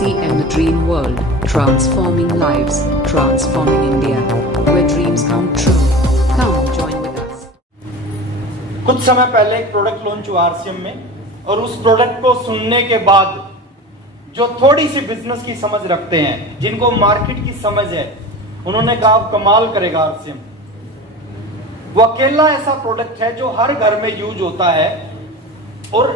RCM the Dream World, transforming lives, transforming India, where dreams come true. Come join with us. कुछ समय पहले एक product launch हुआ RCM में, और उस प्रोडक्ट को सुनने के बाद जो थोड़ी सी बिजनेस की समझ रखते हैं, जिनको मार्केट की समझ है, उन्होंने कहा आप कमाल करेगा RCM। वो अकेला ऐसा प्रोडक्ट है जो हर घर में यूज होता है, और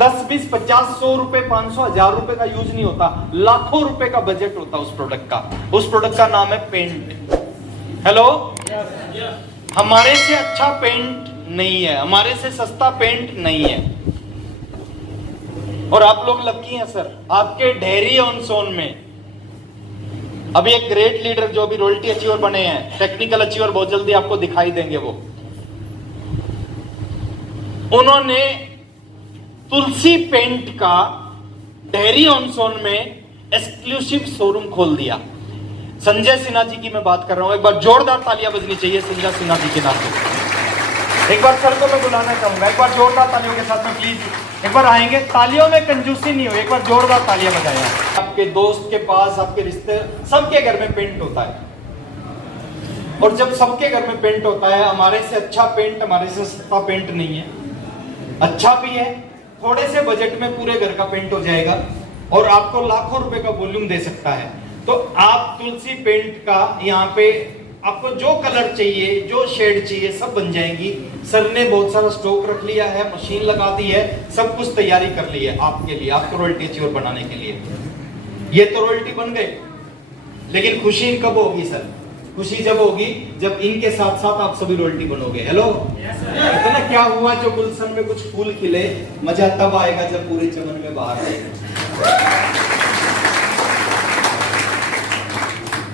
10, 20, 50, 100 रुपए, 500, 1000 रुपए का यूज नहीं होता, लाखों रुपए का बजट होता उस प्रोडक्ट का। उस प्रोडक्ट का नाम है पेंट। हेलो, हमारे से अच्छा पेंट नहीं है, हमारे से सस्ता पेंट नहीं है, और आप लोग लकी हैं सर, आपके डेयरी ऑन सोन में अभी एक ग्रेट लीडर जो अभी रॉयल्टी अचीवर बने हैं, टेक्निकल अचीवर, बहुत जल्दी आपको दिखाई देंगे वो। उन्होंने तुलसी पेंट का डेयरी ऑन सोन में एक्सक्लूसिव शोरूम खोल दिया। संजय सिन्हा जी की मैं बात कर रहा हूं, एक बार जोरदार तालियां बजनी चाहिए संजय सिन्हा जी के नाम पे। एक बार सर को मैं बुलाना चाहूंगा, एक बार जोरदार तालियों के साथ में प्लीज एक बार आएंगे। तालियों में कंजूसी नहीं हो, एक बार जोरदार तालियां बजाएं। आपके दोस्त के पास, आपके रिश्ते, सबके घर में पेंट होता है, और जब सबके घर में पेंट होता है, हमारे से अच्छा पेंट, हमारे से सस्ता पेंट नहीं है, अच्छा भी है, थोड़े से बजट में पूरे घर का पेंट हो जाएगा और आपको लाखों रुपए का वॉल्यूम दे सकता है। तो आप तुलसी पेंट का यहाँ पे आपको जो कलर चाहिए, जो शेड चाहिए, सब बन जाएंगी। सर ने बहुत सारा स्टॉक रख लिया है, मशीन लगा दी है, सब कुछ तैयारी कर ली है आपके लिए, आपको रॉयल्टी अचीवर बनाने के लिए। ये तो रॉयल्टी बन गए, लेकिन खुशी कब होगी सर? खुशी जब होगी जब इनके साथ साथ आप सभी रॉयल्टी बनोगे। हेलो, इतना क्या हुआ जो गुलशन में कुछ फूल खिले, मजा तब आएगा जब पूरे चमन में बाहर आएगा।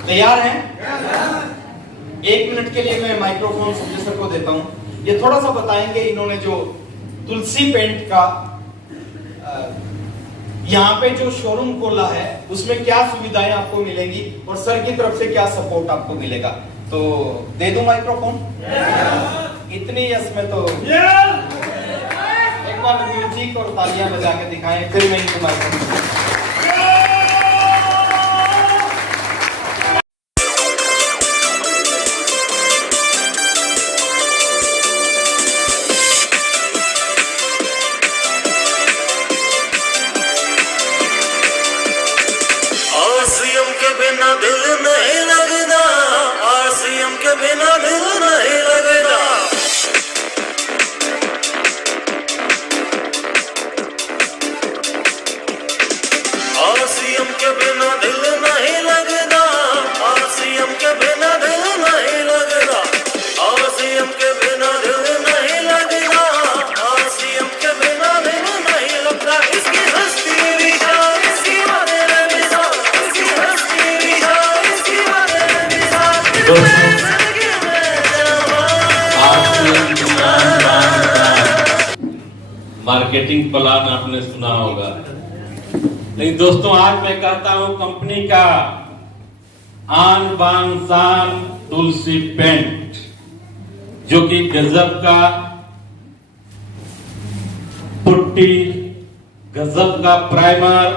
तैयार हैं? 1 मिनट के लिए मैं माइक्रोफोन संजय सर को देता हूं। ये थोड़ा सा बताएंगे इन्होंने जो तुलसी पेंट का यहाँ पे जो शोरूम खोला है, उसमें क्या सुविधाएं आपको मिलेंगी और सर की तरफ से क्या सपोर्ट आपको मिलेगा। तो दे दूं माइक्रोफोन? इतनी यस में तो एक बार म्यूजिक और तालियां बजा के दिखाएं, फिर मैं इनको माइक्रोफोन। मार्केटिंग प्लान आपने सुना होगा, लेकिन दोस्तों आज मैं कहता हूं कंपनी का आन बान शान तुलसी पेंट, जो कि गजब का पुट्टी, गजब का प्राइमर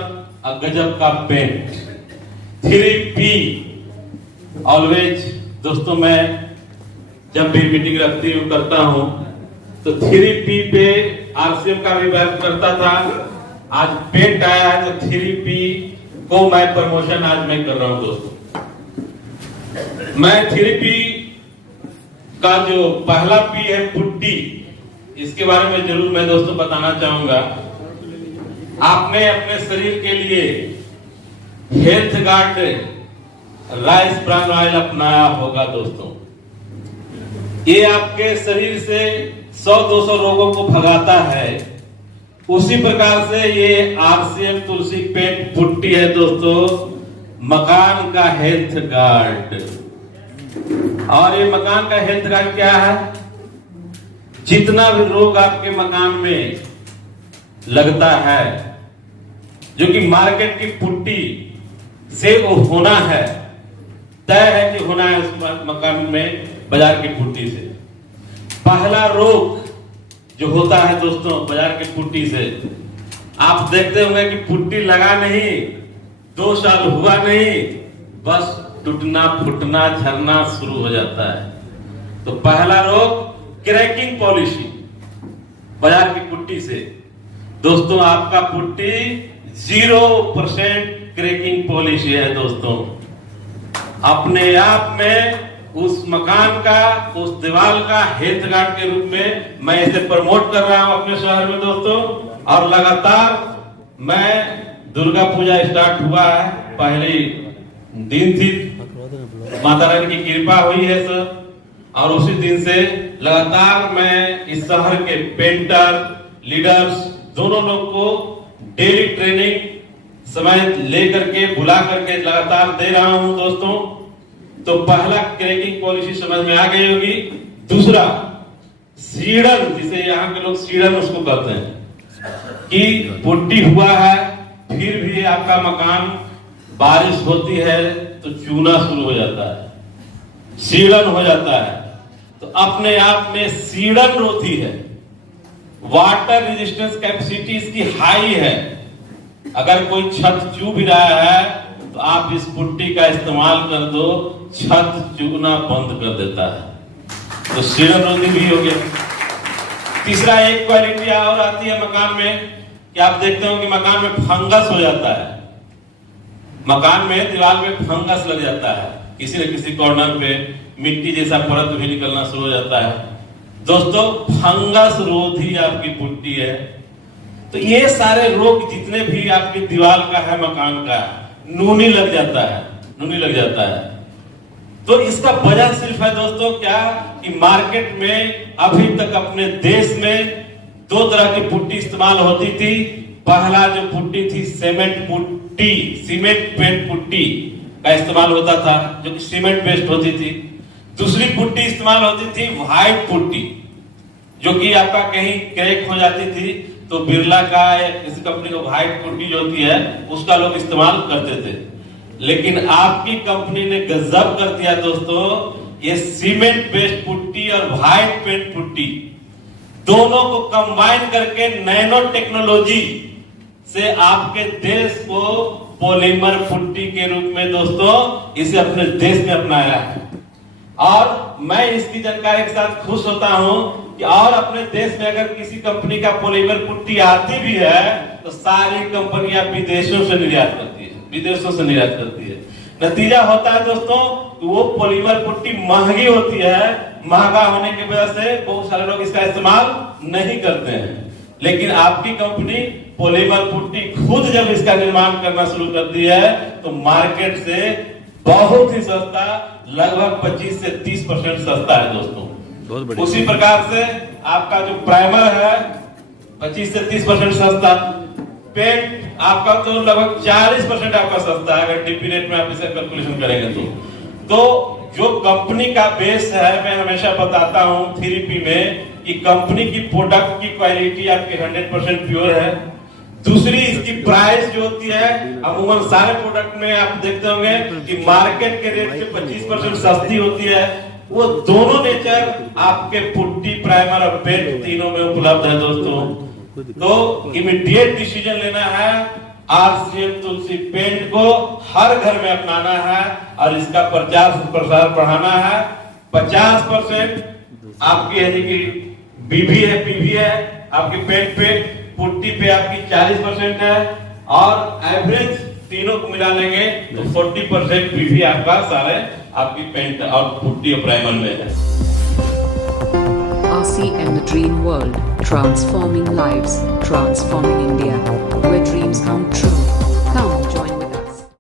और गजब का पेंट। 3P ऑलवेज दोस्तों, मैं जब भी मीटिंग रखती हूं करता हूं तो 3P पे RCM का भी बात करता था। आज पेंट आया है तो 3P को मैं प्रमोशन आज मैं कर रहा हूं दोस्तों। मैं 3P का जो पहला P है पुट्टी, इसके बारे में जरूर मैं दोस्तों बताना चाहूंगा। आपने अपने शरीर के लिए health guard rice bran oil अपनाया होगा दोस्तों। ये आपके शरीर से 100-200 रोगों को भगाता है। उसी प्रकार से ये RCM तुलसी पेंट पुट्टी है दोस्तों, मकान का हेल्थ गार्ड। और ये मकान का हेल्थ गार्ड क्या है? जितना भी रोग आपके मकान में लगता है, जो कि मार्केट की पुट्टी से वो होना है, तय है कि होना है उस मकान में बाजार की पुट्टी से। पहला रोग जो होता है दोस्तों बाजार की पुट्टी से, आप देखते होंगे कि पुट्टी लगा नहीं, 2 साल हुआ नहीं, बस टूटना फूटना झरना शुरू हो जाता है। तो पहला रोग क्रैकिंग पॉलिसी, बाजार की पुट्टी से। दोस्तों आपका पुट्टी 0% क्रैकिंग पॉलिसी है दोस्तों। अपने आप में उस मकान का, उस दीवार का हेल्थ गार्ड के रूप में मैं इसे प्रमोट कर रहा हूं अपने शहर में दोस्तों। और लगातार मैं दुर्गा पूजा स्टार्ट हुआ है, पहली दिन थी, माता रानी की कृपा हुई है सर, और उसी दिन से लगातार मैं इस शहर के पेंटर, लीडर्स दोनों लोग को डेली ट्रेनिंग समय लेकर के बुला करके लगातार दे रहा हूं दोस्तों। तो पहला क्रैकिंग पॉलिसी समझ में आ गई होगी। दूसरा सीड़न, जिसे यहाँ के लोग सीड़न उसको कहते हैं, कि पुट्टी हुआ है फिर भी आपका मकान बारिश होती है तो चूना शुरू हो जाता है, सीड़न हो जाता है। तो अपने आप में सीड़न रोधी है, वाटर रेजिस्टेंस कैपेसिटी इसकी हाई है। अगर कोई छत चू भी रहा है तो आप इस पुट्टी का इस्तेमाल कर दो, छत चूना बंद कर देता है। तो सीड़न रोधी भी हो गया। तीसरा एक क्वालिटी और आती है मकान में कि आप देखते हो कि मकान में फंगस हो जाता है, मकान में दीवार में फंगस लग जाता है, किसी न किसी कॉर्नर पे मिट्टी जैसा परत भी निकलना शुरू हो जाता है। दोस्तों फंगस रोधी आपकी पुट्टी है। तो ये सारे रोग जितने भी आपकी दीवार का है, मकान का, नूनी लग जाता है, नूनी लग जाता है। तो इसका वजह सिर्फ है दोस्तों क्या, कि मार्केट में अभी तक अपने देश में 2 तरह की पुट्टी इस्तेमाल होती थी। पहला जो पुट्टी थी cement putty, cement paint putty का इस्तेमाल होता था, जो कि सीमेंट बेस्ड होती थी। दूसरी पुट्टी इस्तेमाल होती थी व्हाइट पुट्टी, जो कि आपका कहीं क्रैक हो जाती थी तो बिरला का या किसी कंपनी का व्हाइट पुट्टी जो होती है उसका लोग इस्तेमाल करते थे। लेकिन आपकी कंपनी ने गजब कर दिया दोस्तों, ये सीमेंट बेस्ड पुट्टी और व्हाइट पेंट पुट्टी दोनों को कंबाइन करके नैनो टेक्नोलॉजी से आपके देश को पॉलीमर पुट्टी के रूप में दोस्तों इसे अपने देश में अपनाया है। और मैं इसकी जानकारी के साथ खुश होता हूं कि और अपने देश में अगर किसी कंपनी का पॉलीमर पुट्टी आती भी है तो सारी कंपनियां विदेशों से निर्यात करती है, विदेशों से निर्यात करती है। नतीजा होता है दोस्तों कि वो पॉलीमर पुट्टी महंगी होती है, महंगा होने की वजह से बहुत सारे लोग इसका इस्तेमाल नहीं करते हैं। लेकिन आपकी कंपनी पॉलीमर पुट्टी खुद जब इसका निर्माण करना शुरू कर दी है तो मार्केट से बहुत ही सस्ता, लगभग 25 से 30% सस्ता है दोस्तों। उसी प्रकार से आपका जो प्राइमर है 25 से 30% सस्ता, पेंट आपका तो लगभग 40% आपका सस्ता है अगर डीपी रेट में आप इसे कैलकुलेशन करेंगे तो जो कंपनी का बेस है, मैं हमेशा बताता हूं 3P में कि कंपनी की प्रोडक्ट की क्वालिटी आपकी 100% प्योर है। दूसरी इसकी प्राइस जो होती है, अमूमन सारे प्रोडक्ट में आप देखते होंगे कि मार्केट के रेट से 25% सस्ती होती है। वो दोनों नेचर आपके पुट्टी, प्राइमर और पेंट तीनों में उपलब्ध है दोस्तों। तो इमीडिएट डिसीजन लेना है, RCM तुलसी पेंट को हर घर में अपनाना है और इसका प्रचार प्रसार बढ़ाना है। 50% आपकी है कि BB है, PV है आपकी पेंट पे, पुट्टी पे आपकी 40% है और एवरेज तीनों को मिला लेंगे तो 40% BB आपका सारे आपकी पेंट और पुट्टी और प्राइमर में है। RCM, the dream world, transforming lives, transforming India, where dreams come true.